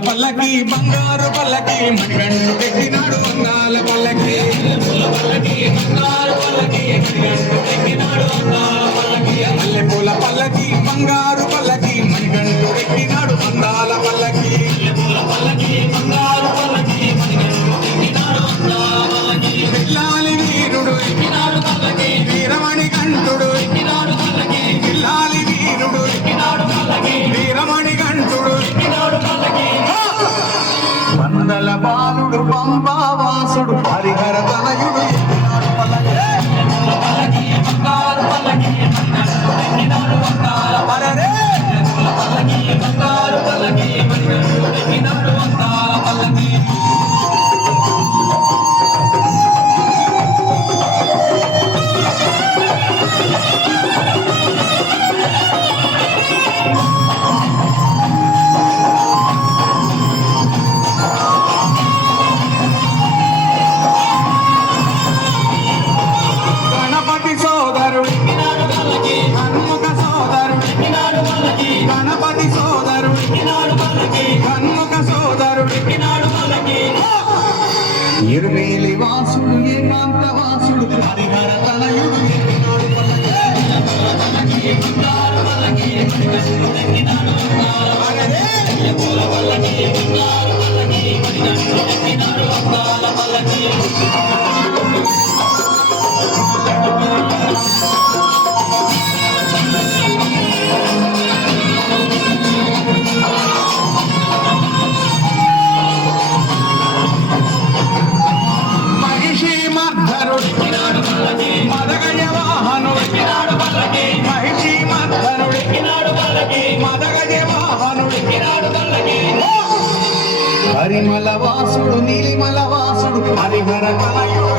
పల్లకి బంగారు పల్లకి మణిగంటు ఎక్కినాడు అందాల పల్లకి మల్లెపూల పల్లకి బంగారు పల్లకి మణిగంటు ఎక్కినాడు అందాల పల్లకి పిల్లాలి వీరుడు వీరమణి కంఠుడు పిల్లాలి వీరుడు వీరమణి కంఠుడు మందల బాలుడు పంబావాసుడు హరిహర తనయుడు గణపతి సోదరుడు కన్ముఖ సోదరుడు ఇరువేలి వాసుడు ఏకాంత వాసుడు హరిహర తనయుడు హరిమల వాసుడు నీలిమల వాసుడు హరిహర తనయుడు